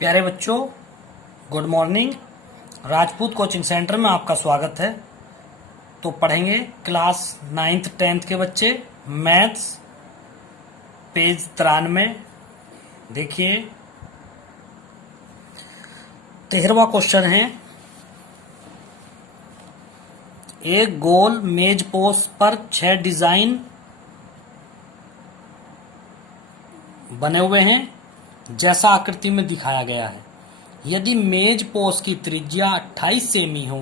प्यारे बच्चों, good morning. Rajput coaching centre में आपका स्वागत है। तो पढ़ेंगे क्लास 9th 10th के बच्चे मैथ्स पेज 93। देखिए 13वां क्वेश्चन है। एक गोल मेज पोस्ट पर 6 डिजाइन बने हुए हैं जैसा आकृति में दिखाया गया है। यदि मेज पोस्ट की त्रिज्या 28 सेमी हो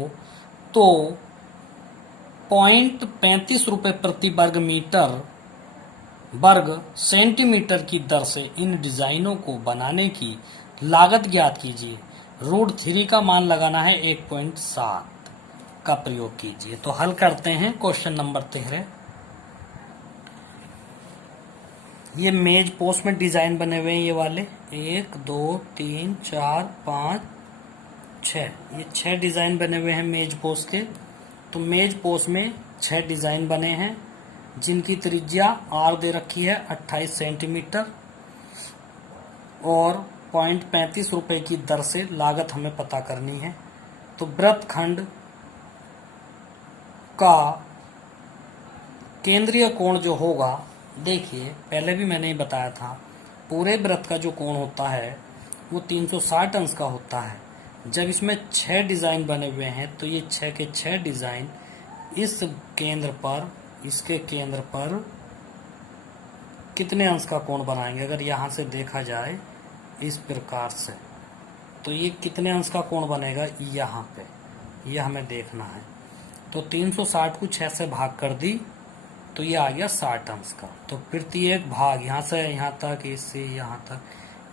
तो ₹0.35 प्रति वर्ग सेंटीमीटर की दर से इन डिजाइनों को बनाने की लागत ज्ञात कीजिए। √3 का मान लगाना है 1.7 का प्रयोग कीजिए। तो हल करते हैं क्वेश्चन नंबर 13। ये मेज पोस्ट में डिजाइन बने हुए हैं, ये वाले 1 2 3 4 5 6, ये 6 डिजाइन बने हुए हैं मेज पोस्ट के। तो मेज पोस्ट में 6 डिजाइन बने हैं जिनकी त्रिज्या R दे रखी है 28 सेंटीमीटर और ₹0.35 की दर से लागत हमें पता करनी है। तो वृत्तखंड का केंद्रीय कोण जो होगा, देखिए पहले भी मैंने ही बताया था, पूरे वृत्त का जो कोण होता है वो 360 अंश का होता है। जब इसमें 6 डिजाइन बने हुए हैं तो ये 6 के 6 डिजाइन इस केंद्र पर, इसके केंद्र पर कितने अंश का कोण बनाएंगे। अगर यहाँ से देखा जाए इस प्रकार से तो ये कितने अंश का कोण बनेगा, यहाँ पे ये हमें देखना है। तो 360 को 6 से भाग कर दी तो ये आ गया 60 अंश का। तो प्रत्येक भाग यहाँ से यहाँ तक, इससे यहाँ तक,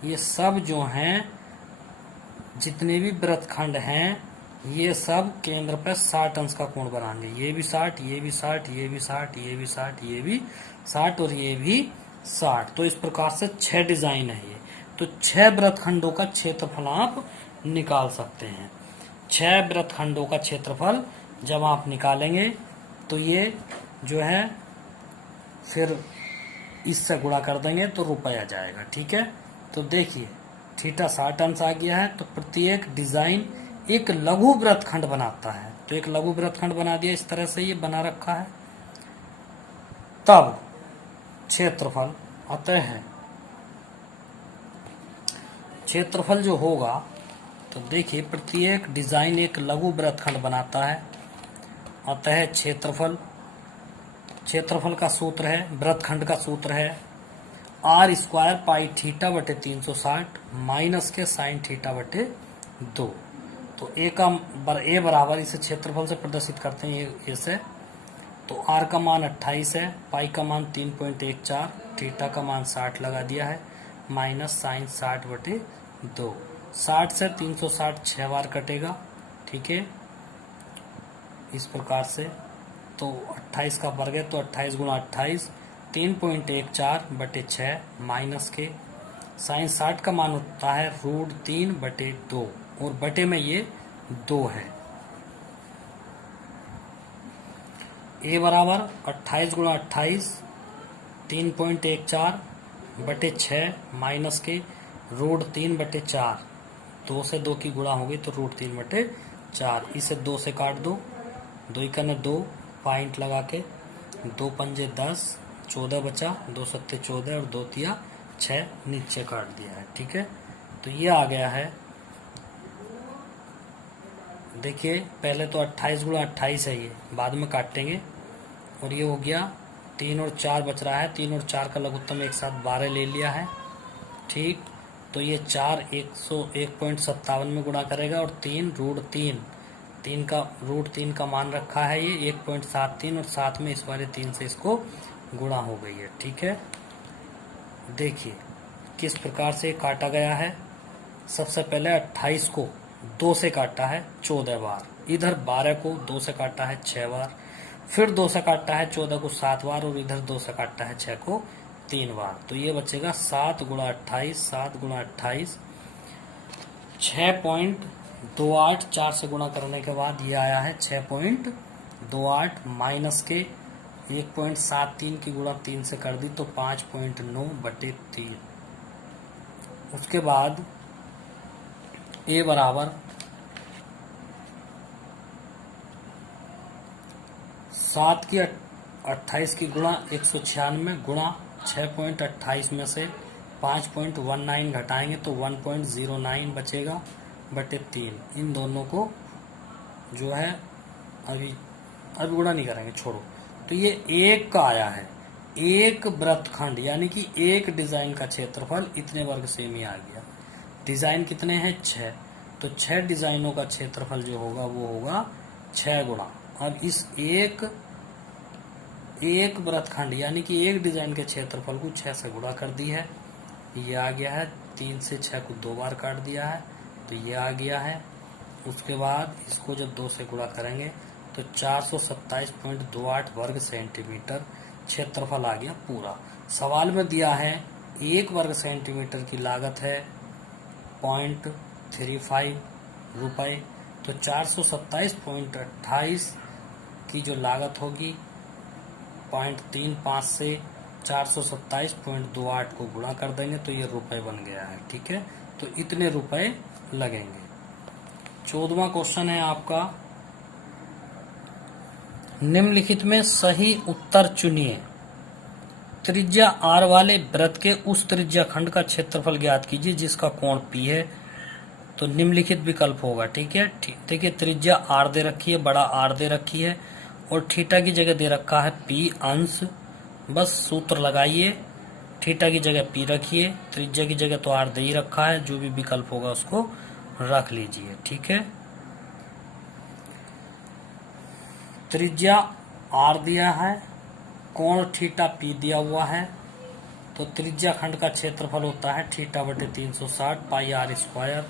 ये सब जो हैं जितने भी वृत्तखंड हैं ये सब केंद्र पर 60 अंश का कोण बनाएंगे। ये भी 60, ये भी 60, ये भी 60, ये भी 60, ये भी 60 और ये भी 60। तो इस प्रकार से 6 डिजाइन है ये। तो 6 वृत्तखंडों का क्षेत्रफल आप निकाल सकते हैं। 6 वृत्तखंडों का क्षेत्रफल जब आप निकालेंगे तो ये जो है फिर इससे गुणा कर देंगे तो रुपया जाएगा। ठीक है, तो देखिए थीटा 60 अंश आ गया है। तो प्रत्येक डिजाइन एक लघु वृत्तखंड बनाता है। तो एक लघु वृत्तखंड बना दिया, इस तरह से ये बना रखा है। तब क्षेत्रफल अतः है, क्षेत्रफल जो होगा, तो देखिए प्रत्येक डिजाइन एक लघु वृत्तखंड बनाता है। अतः क्षेत्रफल का सूत्र है, वृत्तखंड का सूत्र है R² पाई थीटा बटे 360 माइनस के साइन थीटा बटे 2। तो ए बराबर इसे क्षेत्रफल से प्रदर्शित करते हैं ए से। तो R का मान 28 है, पाई का मान 3.14, थीटा का मान 60 लगा दिया है, माइनस साइन 60 बटे 2। 60 से 360 6 बार कटेगा। ठीक है, इस प्रकार से। तो 28 का वर्ग है तो 28 गुणा 28, 3.14 बटे 6 माइनस के साइन 60 का मान होता है √3 बटे 2 और बटे में ये 2 है। ए बराबर 28 गुणा 28, 3.14 बटे 6 माइनस के √3 बटे 4, 2 से 2 की गुणा होगी तो √3 बटे 4। इसे 2 से काट दो, 2 × 2 पॉइंट लगा के, 2 पंजे 10, 14 बचा, 2 सत्ते 14 और 2 तिया 6, नीचे काट दिया है। ठीक है, तो ये आ गया है। देखिए पहले तो 28 गुणा 28 है, ये बाद में काटेंगे। और ये हो गया 3 और 4 बच रहा है, 3 और 4 का लघुत्तम एक साथ 12 ले लिया है। ठीक, तो ये 4 101.57 में गुणा करेगा और 3 √3 का मान रखा है ये 1.73 और साथ में इस वाले 3 से इसको गुणा हो गई है। ठीक है, देखिए किस प्रकार से काटा गया है। सबसे पहले 28 को 2 से काटा है 14 बार, इधर 12 को 2 से काटा है 6 बार, फिर 2 से काटा है 14 को 7 बार और इधर 2 से काटा है 6 को 3 बार। तो ये बचेगा 7 गुणा 28, 7 गुणा 28, 6.28, 4 से गुणा करने के बाद ये आया है 6.28 माइनस के 1.73 की गुणा 3 से कर दी तो 5.9 बटे 3। उसके बाद ए बराबर 7 की 28 की गुणा 196 गुणा 6.28 में से 5.19 घटाएंगे तो 1.09 बचेगा बटे 3। इन दोनों को जो है अभी गुणा नहीं करेंगे, छोड़ो। तो ये एक का आया है, एक वृत्तखंड यानी कि एक डिजाइन का क्षेत्रफल इतने वर्ग सेमी आ गया। डिजाइन कितने हैं? 6। तो 6 डिजाइनों का क्षेत्रफल जो होगा वो होगा 6 गुणा। अब इस एक वृत्तखंड यानी कि एक डिजाइन के क्षेत्रफल को 6 से गुणा कर दी है, ये आ गया है। 3 से 6 को 2 बार काट दिया है तो ये आ गया है। उसके बाद इसको जब 2 से गुणा करेंगे तो 427.28 वर्ग सेंटीमीटर क्षेत्रफल आ गया पूरा। सवाल में दिया है 1 वर्ग सेंटीमीटर की लागत है 0.35 रुपए, तो 427.28 की जो लागत होगी 0.35 से 427.28 को गुणा कर देंगे तो ये रुपए बन गया है। ठीक है, तो इतने रुपए लगेंगे। 14वां क्वेश्चन है आपका, निम्नलिखित में सही उत्तर चुनिए। त्रिज्या आर वाले वृत्त के उस त्रिज्या खंड का क्षेत्रफल ज्ञात कीजिए जिसका कोण पी है। तो निम्नलिखित विकल्प होगा। ठीक है, देखिए त्रिज्या आर दे रखी है, बड़ा आर दे रखी है और थीटा की जगह दे रखा है पी अंश। बस सूत्र लगाइए, थीटा की जगह पी रखिए, त्रिज्या की जगह तो आर दे ही रखा है, जो भी विकल्प होगा उसको रख लीजिए। ठीक है, त्रिज्या आर दिया है, कोण थीटा पी दिया हुआ है, तो त्रिज्या खंड का क्षेत्रफल होता है थीटा बटे 360 पाई आर स्क्वायर।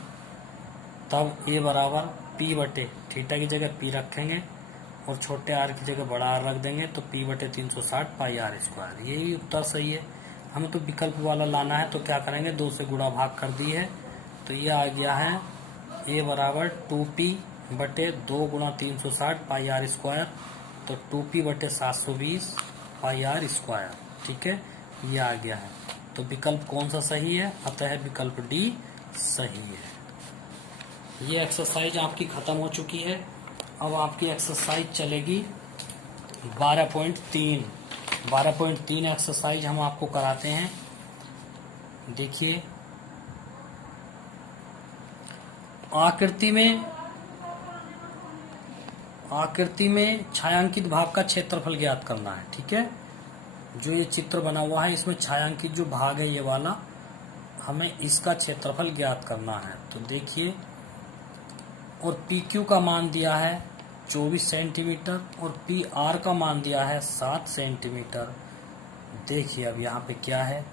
तब ए बराबर पी बटे थीटा की जगह पी रखेंगे और छोटे आर की जगह बड़ा आर रख देंगे तो पी बटे 360 पाई आर स्क्वायर। यही उत्तर सही है। हमें तो विकल्प वाला लाना है तो क्या करेंगे, 2 से गुणा भाग कर दी है तो ये आ गया है ए बराबर 2p बटे 2 गुणा 360 पाई आर स्क्वायर, तो 2p बटे 720 पाई आर स्क्वायर। ठीक है, ये आ गया है। तो विकल्प कौन सा सही है? अतः विकल्प डी सही है। ये एक्सरसाइज आपकी खत्म हो चुकी है। अब आपकी एक्सरसाइज चलेगी 12.3। 12.3 एक्सरसाइज हम आपको कराते हैं। देखिए, आकृति में छायांकित भाग का क्षेत्रफल ज्ञात करना है। ठीक है, जो ये चित्र बना हुआ है इसमें छायांकित जो भाग है ये वाला, हमें इसका क्षेत्रफल ज्ञात करना है। तो देखिए, और पी क्यू का मान दिया है 24 सेंटीमीटर और पी आर का मान दिया है 7 सेंटीमीटर। देखिए अब यहाँ पे क्या है,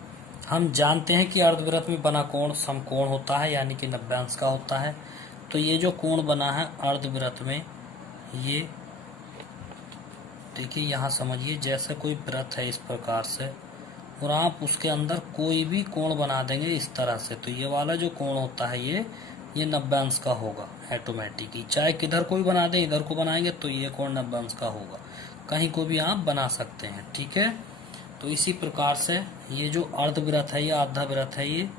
हम जानते हैं कि अर्धवृत्त में बना कोण समकोण होता है यानी कि 90 अंश का होता है। तो ये जो कोण बना है अर्धवृत्त में, ये देखिए यहाँ समझिए, जैसे कोई वृत्त है इस प्रकार से और आप उसके अंदर कोई भी कोण बना देंगे इस तरह से, तो ये वाला जो कोण होता है ये 90 अंश का होगा ऑटोमेटिकली। चाहे किधर कोई बना दें, इधर को बनाएंगे तो ये कोण 90 अंश का होगा, कहीं को भी आप बना सकते हैं। ठीक है, तो इसी प्रकार से ये जो अर्धवृत्त है, ये आधा वृत्त है ये,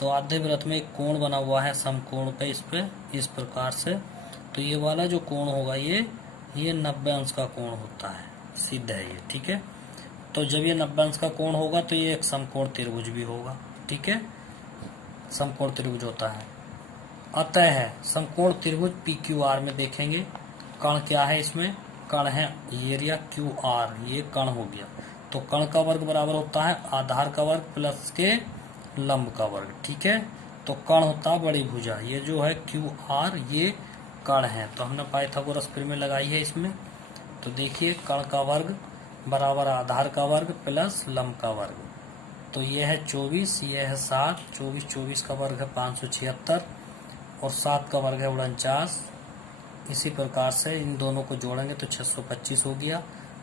तो आधे वृत्त में एक कोण बना हुआ है समकोण पे, इस प्रकार से। तो ये वाला जो कोण होगा ये 90 अंश का कोण होता है, सिद्ध है ये। ठीक है, तो जब ये 90 अंश का कोण होगा तो ये एक समकोण त्रिभुज भी होगा। ठीक है, समकोण त्रिभुज होता है। अतः है समकोण त्रिभुज पी क्यू आर में देखेंगे कण क्या है, इसमें कण है एरिया क्यू आर, ये कण हो गया। तो कण का वर्ग बराबर होता है आधार का वर्ग प्लस के लंब का वर्ग। ठीक है, तो कण होता है बड़ी भुजा, ये जो है क्यू आर ये कण है। तो हमने पाइथागोरस प्रमेय लगाई है इसमें। तो देखिए, कण का वर्ग बराबर आधार का वर्ग प्लस लंब का वर्ग। तो ये है 24, ये है 7, 24 का वर्ग है 576 और 7 का वर्ग है 49। इसी प्रकार से इन दोनों को जोड़ेंगे तो 625 हो गया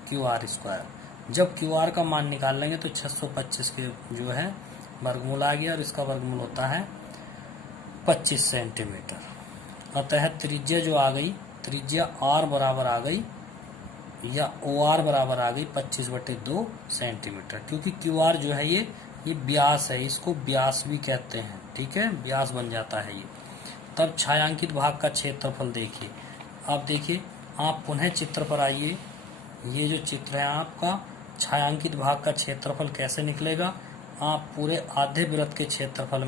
क्यू आर स्क्वायर। जब क्यू आर का मान निकाल लेंगे तो 625 के जो है वर्गमूल आ गया और इसका वर्गमूल होता है 25 सेंटीमीटर। अतः त्रिज्या जो आ गई, त्रिज्या आर बराबर आ गई या ओ आर बराबर आ गई 25/2 सेंटीमीटर, क्योंकि क्यू आर जो है ये व्यास है, इसको व्यास भी कहते हैं। ठीक है, व्यास बन जाता है ये। तब छायांकित भाग का क्षेत्रफल देखिए। अब देखिए, आप पुनः चित्र पर आइए। ये जो चित्र है आपका, छायांकित भाग का क्षेत्रफल कैसे निकलेगा? आप पूरे आधे वृत्त के क्षेत्रफल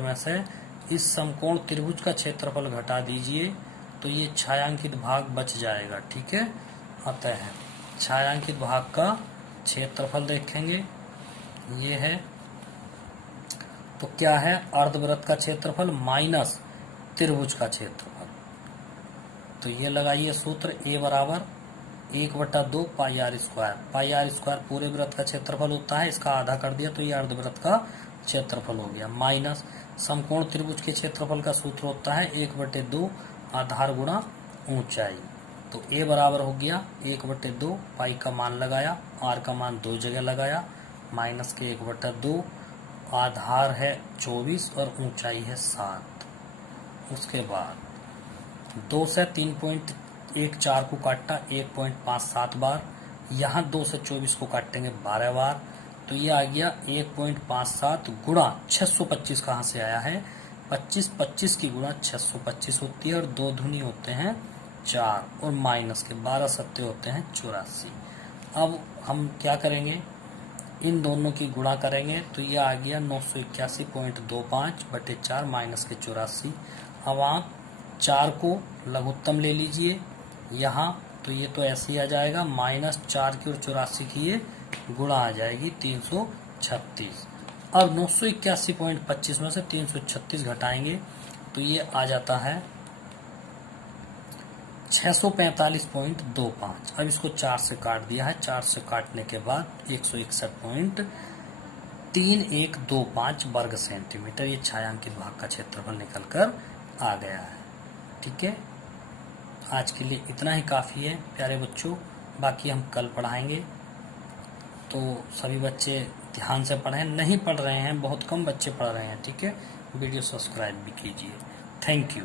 में से इस समकोण त्रिभुज का क्षेत्रफल घटा दीजिए, तो ये छायांकित भाग बच जाएगा। ठीक है, अतः छायांकित भाग का क्षेत्रफल देखेंगे, ये है। तो क्या है? अर्धवृत्त का क्षेत्रफल माइनस त्रिभुज का क्षेत्रफल। तो ये लगाइए सूत्र, A बराबर 1/2 pi r square. Pi r square पूरे वृत्त का क्षेत्रफल होता है, इसका आधा कर दिया तो ये अर्धवृत्त का क्षेत्रफल हो गया, माइनस समकोण त्रिभुज के क्षेत्रफल का सूत्र होता है 1/2 आधार गुणा ऊंचाई। तो A बराबर हो गया 1/2, पाई का मान लगाया, आर का मान 2 जगह लगाया, माइनस के 1/2, आधार है 24 और ऊंचाई है 7। उसके बाद 2 से 3.14 को काटा 1.57 बार, यहाँ 2 से 24 को काटेंगे 12 बार, तो ये आ गया 1.57 गुणा 625। कहाँ से आया है? 25 की गुणा 625 होती है, और 2 दूनी होते हैं 4, और माइनस के 12 सत्ते होते हैं 84। अब हम क्या करेंगे? इन दोनों की गुणा करेंगे, तो ये आ गया 981.25/4 माइनस के 84। अब आप 4 को लघुत्तम ले लीजिए यहाँ, तो ये तो ऐसे ही आ जाएगा, -4 की और 84 की ये गुणा आ जाएगी 336। अब 981.25 में से 336 घटाएंगे, तो ये आ जाता है 645.25। अब इसको 4 से काट दिया है, 4 से काटने के बाद 161.3125 वर्ग सेंटीमीटर ये छायांकित भाग का क्षेत्रफल निकल कर आ गया है। ठीक है, आज के लिए इतना ही काफ़ी है प्यारे बच्चों, बाकी हम कल पढ़ाएंगे। तो सभी बच्चे ध्यान से पढ़ें, नहीं पढ़ रहे हैं, बहुत कम बच्चे पढ़ रहे हैं। ठीक है, वीडियो सब्सक्राइब भी कीजिए। Thank you.